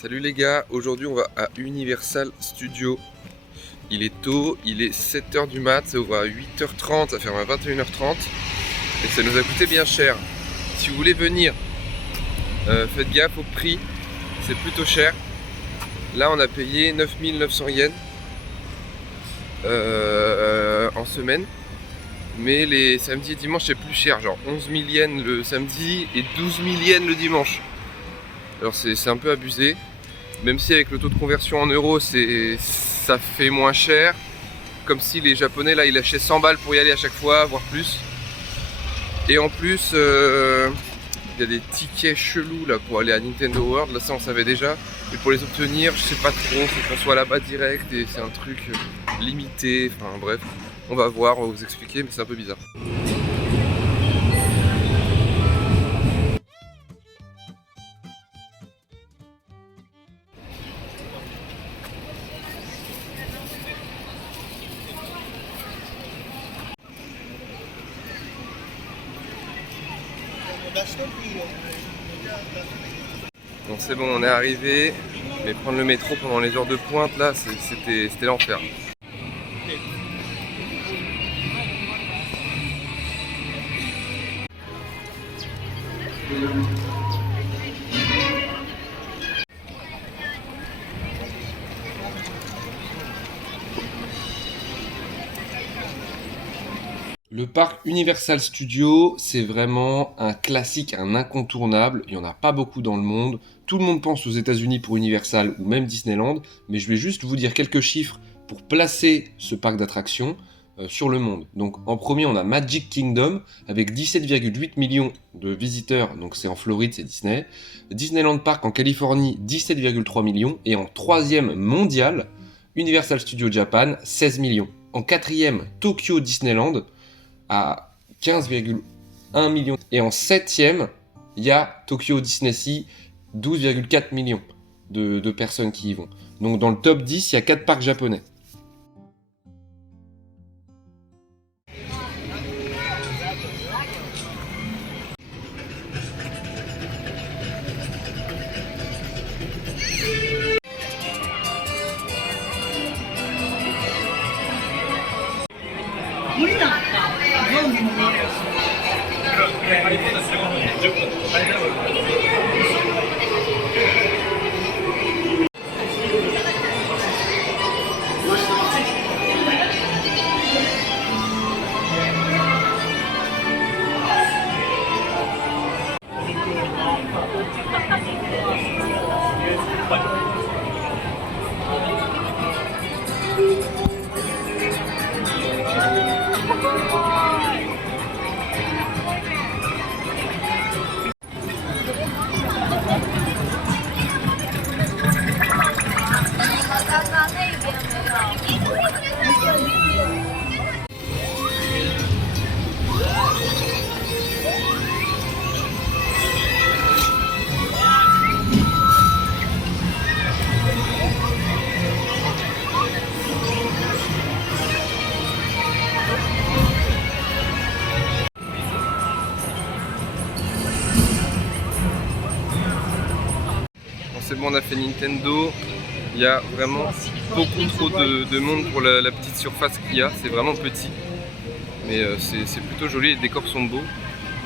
Salut les gars, aujourd'hui on va à Universal Studios. Il est tôt, il est 7h du mat, ça ouvre à 8h30, ça ferme à 21h30 et ça nous a coûté bien cher. Si vous voulez venir, faites gaffe au prix, c'est plutôt cher. Là on a payé 9900 yens en semaine, mais les samedis et dimanches c'est plus cher, genre 11 000 yens le samedi et 12 000 yens le dimanche. Alors c'est un peu abusé, même si avec le taux de conversion en euros ça fait moins cher, comme si les japonais là ils lâchaient 100 balles pour y aller à chaque fois, voire plus. Et en plus il y a des tickets chelous là pour aller à Nintendo World, là ça on savait déjà, mais pour les obtenir je sais pas trop, faut qu'on soit là-bas direct et c'est un truc limité, enfin bref, on va voir, on va vous expliquer, mais c'est un peu bizarre. Bon c'est bon, on est arrivé, mais prendre le métro pendant les heures de pointe là, c'était l'enfer. Le parc Universal Studios, c'est vraiment un classique, un incontournable. Il n'y en a pas beaucoup dans le monde. Tout le monde pense aux États-Unis pour Universal ou même Disneyland, mais je vais juste vous dire quelques chiffres pour placer ce parc d'attractions sur le monde. Donc en premier, on a Magic Kingdom avec 17,8 millions de visiteurs, donc c'est en Floride, c'est Disney. Disneyland Park en Californie, 17,3 millions. Et en troisième mondial, Universal Studios Japan, 16 millions. En quatrième, Tokyo Disneyland à 15,1 millions. Et en 7e, il y a Tokyo Disney Sea, 12,4 millions de personnes qui y vont. Donc dans le top 10, il y a 4 parcs japonais. C'est bon, on a fait Nintendo. Il y a vraiment beaucoup trop de monde pour la petite surface qu'il y a. C'est vraiment petit, mais c'est plutôt joli. Les décors sont beaux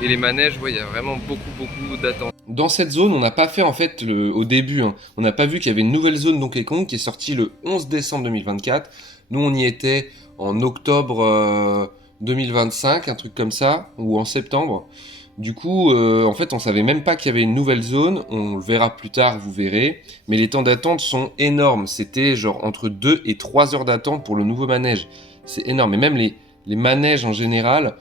et les manèges, ouais, il y a vraiment beaucoup d'attente. Dans cette zone, on n'a pas fait en fait au début, on n'a pas vu qu'il y avait une nouvelle zone Donkey Kong qui est sortie le 11 décembre 2024. Nous, on y était en octobre 2025, un truc comme ça, ou en septembre. Du coup, en fait, on savait même pas qu'il y avait une nouvelle zone. On le verra plus tard, vous verrez. Mais les temps d'attente sont énormes. C'était genre entre 2 et 3 heures d'attente pour le nouveau manège. C'est énorme. Et même les manèges en général,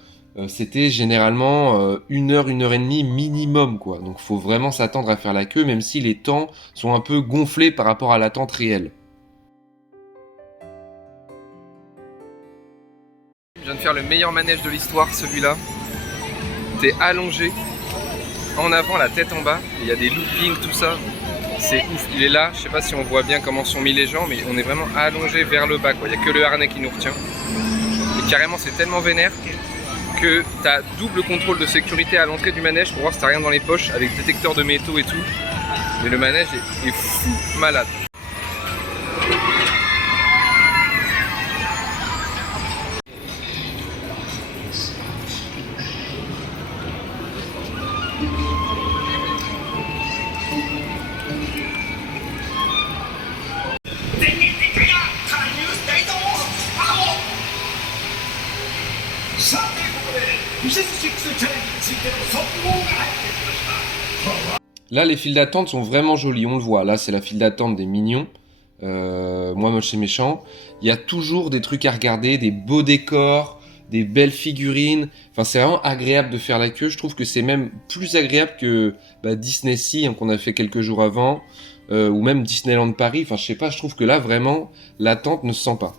c'était généralement 1 heure, 1 heure et demie minimum, quoi. Donc, faut vraiment s'attendre à faire la queue, même si les temps sont un peu gonflés par rapport à l'attente réelle. Je viens de faire le meilleur manège de l'histoire, celui-là. T'es allongé, en avant, la tête en bas, il y a des loopings, tout ça, c'est ouf, il est là, je sais pas si on voit bien comment sont mis les gens, mais on est vraiment allongé vers le bas, quoi. Il n'y a que le harnais qui nous retient, et carrément c'est tellement vénère que t'as double contrôle de sécurité à l'entrée du manège pour voir si t'as rien dans les poches, avec détecteur de métaux et tout, mais le manège est fou malade. Là, les files d'attente sont vraiment jolies, on le voit. Là, c'est la file d'attente des Minions. Moi, moche et méchant. Il y a toujours des trucs à regarder, des beaux décors, des belles figurines. Enfin, c'est vraiment agréable de faire la queue. Je trouve que c'est même plus agréable que Disney Sea, hein, qu'on a fait quelques jours avant, ou même Disneyland Paris. Enfin, je sais pas, je trouve que là, vraiment, l'attente ne se sent pas.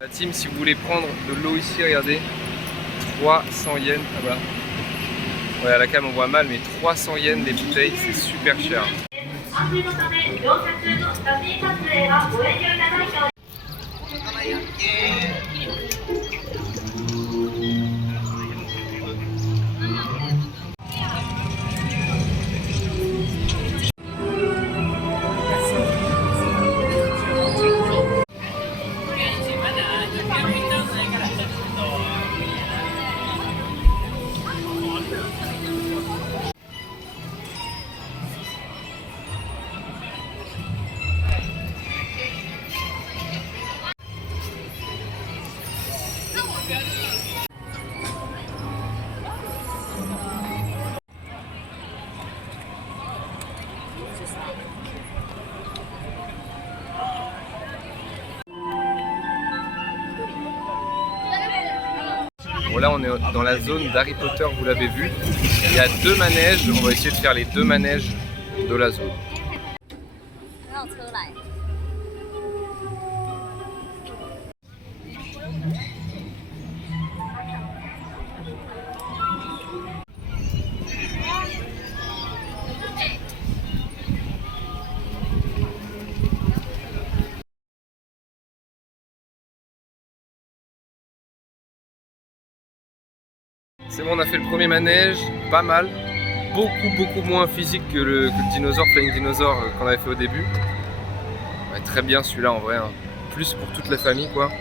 La team, si vous voulez prendre de l'eau ici, regardez, 300 yens. Ah bah. Ouais, à la cam on voit mal, mais 300 yens les bouteilles, c'est super cher. Bon, là on est dans la zone d'Harry Potter, vous l'avez vu. Il y a 2 manèges, on va essayer de faire les 2 manèges de la zone. C'est bon, on a fait le premier manège, pas mal, beaucoup moins physique que le dinosaure, Flying Dinosaur qu'on avait fait au début. Ouais, très bien celui-là en vrai, hein. Plus pour toute la famille quoi.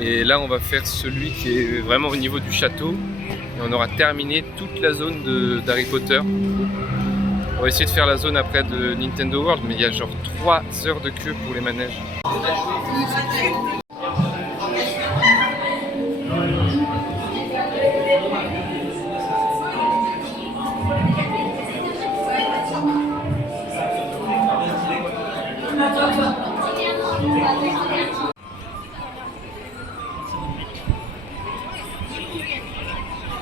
Et là on va faire celui qui est vraiment au niveau du château et on aura terminé toute la zone d'Harry Potter. On va essayer de faire la zone après de Nintendo World, mais il y a genre 3 heures de queue pour les manèges.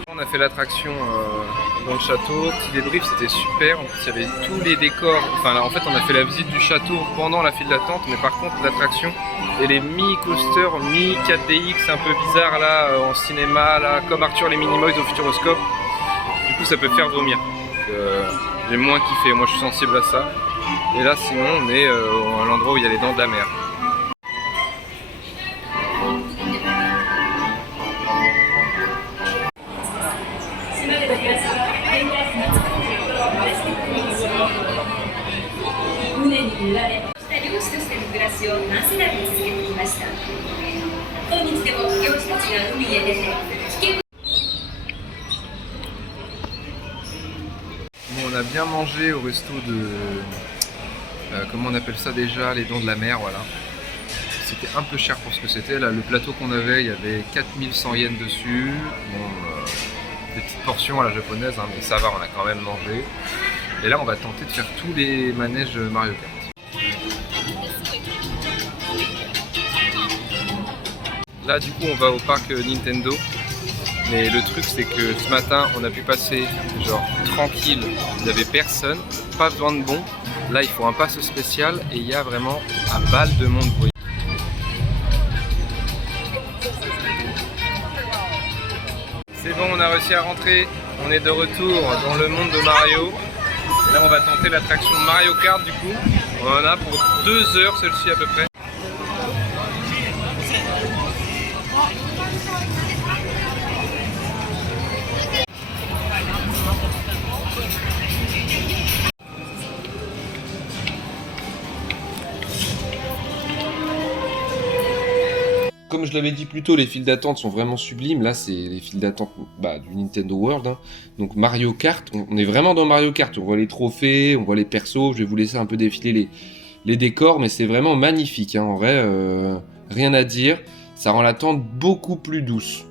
On a fait l'attraction dans le château, petit débrief, c'était super. En plus il y avait tous les décors, enfin en fait on a fait la visite du château pendant la file d'attente, mais par contre l'attraction et les mi-coasters, mi-4DX un peu bizarres là en cinéma, là comme Arthur les Minimoys au Futuroscope. Du coup ça peut faire vomir. J'ai moins kiffé, moi je suis sensible à ça. Et là sinon on est à l'endroit où il y a les dents de la mer. Bon, on a bien mangé au resto de... comment on appelle ça déjà? Les dents de la mer, voilà. C'était un peu cher pour ce que c'était. Là, le plateau qu'on avait, il y avait 4100 yens dessus. Bon, des petites portions à la japonaise, hein, mais ça va, on a quand même mangé. Et là, on va tenter de faire tous les manèges Mario Kart. Là, du coup, on va au parc Nintendo. Mais le truc, c'est que ce matin, on a pu passer genre tranquille, il n'y avait personne, pas besoin de bons. Là, il faut un pass spécial et il y a vraiment un balle de monde. Vous voyez. C'est bon, on a réussi à rentrer. On est de retour dans le monde de Mario. Là, on va tenter l'attraction Mario Kart du coup. On en a pour 2 heures, celle-ci à peu près. Comme je l'avais dit plus tôt, les files d'attente sont vraiment sublimes. Là, c'est les files d'attente du Nintendo World. Hein. Donc Mario Kart, on est vraiment dans Mario Kart. On voit les trophées, on voit les persos. Je vais vous laisser un peu défiler les décors, mais c'est vraiment magnifique. Hein. En vrai, rien à dire. Ça rend l'attente beaucoup plus douce.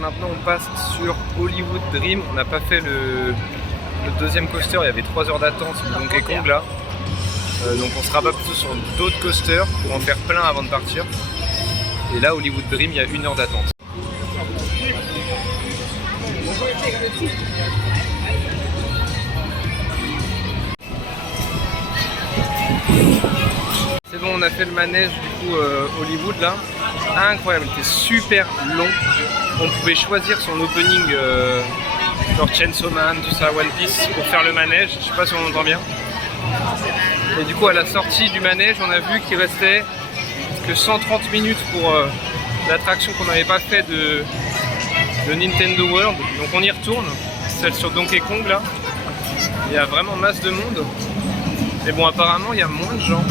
Maintenant on passe sur Hollywood Dream. On n'a pas fait le deuxième coaster, il y avait 3 heures d'attente, donc Donkey Kong là. Donc on se rabat plutôt sur d'autres coasters pour en faire plein avant de partir. Et là Hollywood Dream, il y a 1 heure d'attente. C'est bon, on a fait le manège du coup Hollywood là. Incroyable, il était super long. On pouvait choisir son opening, genre Chainsaw Man, tout ça, One Piece, pour faire le manège. Je sais pas si on entend bien. Et du coup, à la sortie du manège, on a vu qu'il restait que 130 minutes pour l'attraction qu'on n'avait pas fait de Nintendo World. Donc on y retourne, celle sur Donkey Kong là. Il y a vraiment masse de monde. Mais bon, apparemment, il y a moins de gens.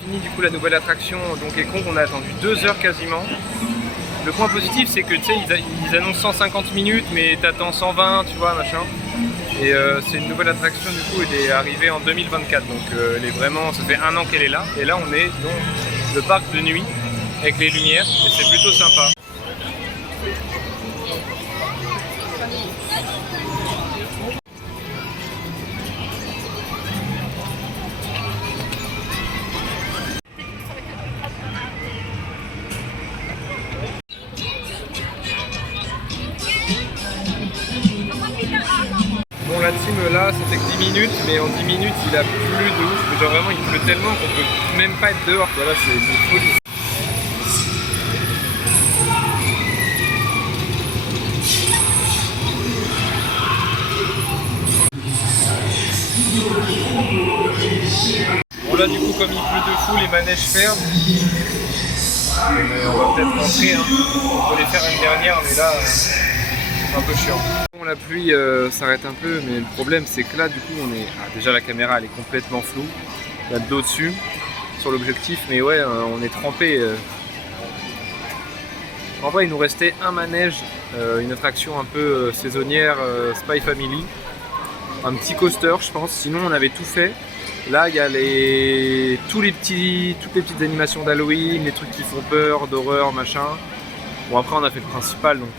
Fini du coup la nouvelle attraction Donkey Kong, on a attendu 2 heures quasiment. Le point positif c'est que tu sais ils annoncent 150 minutes mais t'attends 120 tu vois machin. Et c'est une nouvelle attraction du coup, elle est arrivée en 2024 donc elle est vraiment, ça fait 1 an qu'elle est là. Et là on est dans le parc de nuit avec les lumières et c'est plutôt sympa. Bon, la team là, c'est technique. minutes, mais en 10 minutes il a plu de ouf. Mais genre vraiment il pleut tellement qu'on peut même pas être dehors. Voilà, c'est une folie. Bon là du coup comme il pleut de fou, les manèges ferment. Mais on va peut-être rentrer, hein. On peut les faire une dernière, mais là c'est un peu chiant. Bon, la pluie s'arrête un peu, mais le problème c'est que là du coup on est... Ah, déjà la caméra elle est complètement floue. Il y a de l'eau dessus sur l'objectif, mais ouais on est trempé. En vrai il nous restait un manège, une attraction un peu saisonnière, Spy Family. Un petit coaster je pense, sinon on avait tout fait. Là il y a toutes les petites animations d'Halloween, les trucs qui font peur, d'horreur, machin. Bon après on a fait le principal donc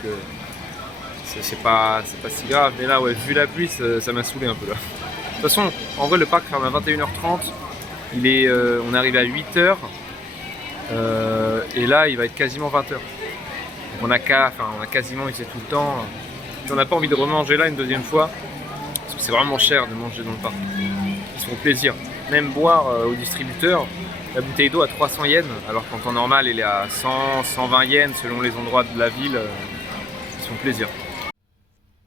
c'est pas si grave, mais là ouais vu la pluie ça m'a saoulé un peu là. De toute façon en vrai le parc ferme à 21h30, on est arrivé à 8h et là il va être quasiment 20h. On a quasiment usé tout le temps. Puis on n'a pas envie de remanger là une deuxième fois. Parce que c'est vraiment cher de manger dans le parc. Ils se font plaisir. Même boire au distributeur, la bouteille d'eau à 300 yens, alors qu'en temps normal elle est à 100, 120 yens selon les endroits de la ville. Ils se font plaisir.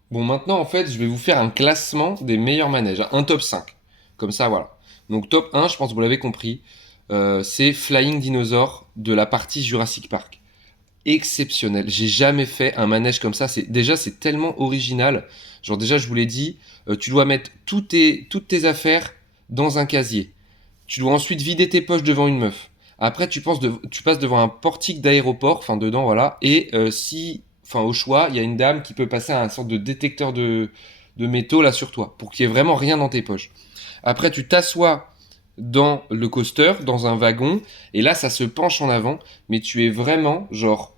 Bon maintenant en fait je vais vous faire un classement des meilleurs manèges, un top 5. Comme ça voilà. Donc top 1, je pense que vous l'avez compris, c'est Flying Dinosaur de la partie Jurassic Park. Exceptionnel. J'ai jamais fait un manège comme ça. C'est tellement original. Genre déjà, je vous l'ai dit, tu dois mettre toutes tes affaires dans un casier. Tu dois ensuite vider tes poches devant une meuf. Après, tu passes devant un portique d'aéroport, enfin dedans, voilà. Et au choix, il y a une dame qui peut passer à un sorte de détecteur de métaux là sur toi, pour qu'il y ait vraiment rien dans tes poches. Après, tu t'assois dans le coaster, dans un wagon, et là, ça se penche en avant, mais tu es vraiment, genre,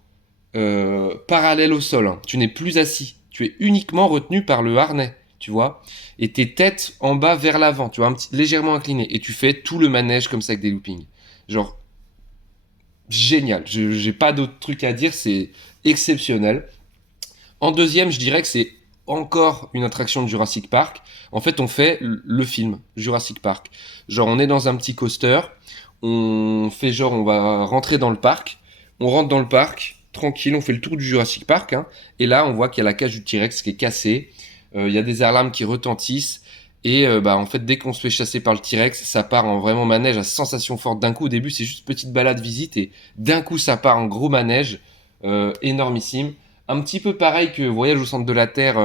parallèle au sol, hein. Tu n'es plus assis. Tu es uniquement retenu par le harnais, tu vois. Et tes têtes en bas vers l'avant, tu vois, légèrement inclinées. Et tu fais tout le manège comme ça avec des loopings. Genre, génial. J'ai pas d'autre truc à dire, c'est exceptionnel. En deuxième, je dirais que c'est encore une attraction de Jurassic Park. En fait, on fait le film Jurassic Park. Genre, on est dans un petit coaster. On fait genre, on va rentrer dans le parc. On rentre dans le parc. Tranquille, on fait le tour du Jurassic Park, hein, et là on voit qu'il y a la cage du T-Rex qui est cassée, il y a des alarmes qui retentissent, et en fait dès qu'on se fait chasser par le T-Rex, ça part en vraiment manège à sensation forte d'un coup. Au début c'est juste petite balade visite, et d'un coup ça part en gros manège, énormissime, un petit peu pareil que Voyage au centre de la Terre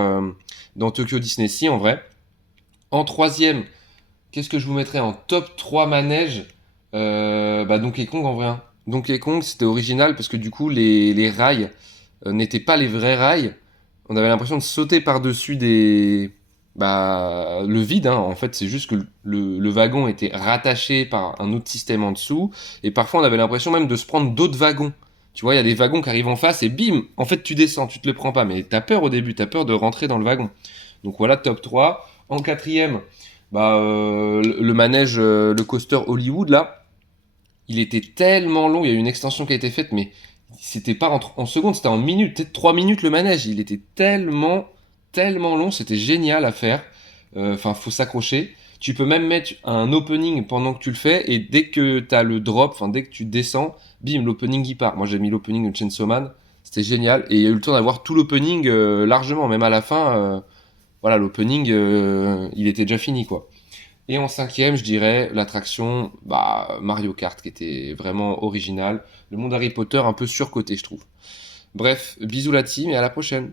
dans Tokyo Disney Sea en vrai. En troisième, qu'est-ce que je vous mettrais en top 3 manège? Donkey Kong en vrai, hein. Donkey Kong, c'était original parce que du coup, les rails n'étaient pas les vrais rails. On avait l'impression de sauter par-dessus le vide, hein. En fait, c'est juste que le wagon était rattaché par un autre système en dessous. Et parfois, on avait l'impression même de se prendre d'autres wagons. Tu vois, il y a des wagons qui arrivent en face et bim, en fait, tu descends, tu te le prends pas. Mais t'as peur au début, t'as peur de rentrer dans le wagon. Donc voilà, top 3. En quatrième, le manège, le coaster Hollywood, là. Il était tellement long, il y a eu une extension qui a été faite, mais c'était pas en secondes, c'était en minutes, peut-être 3 minutes le manège. Il était tellement long, c'était génial à faire. Faut s'accrocher. Tu peux même mettre un opening pendant que tu le fais, et dès que tu as le drop, dès que tu descends, bim, l'opening il part. Moi j'ai mis l'opening de Chainsaw Man, c'était génial, et il y a eu le temps d'avoir tout l'opening largement, même à la fin, l'opening, il était déjà fini, quoi. Et en cinquième, je dirais l'attraction Mario Kart, qui était vraiment originale. Le monde Harry Potter un peu surcoté, je trouve. Bref, bisous la team et à la prochaine.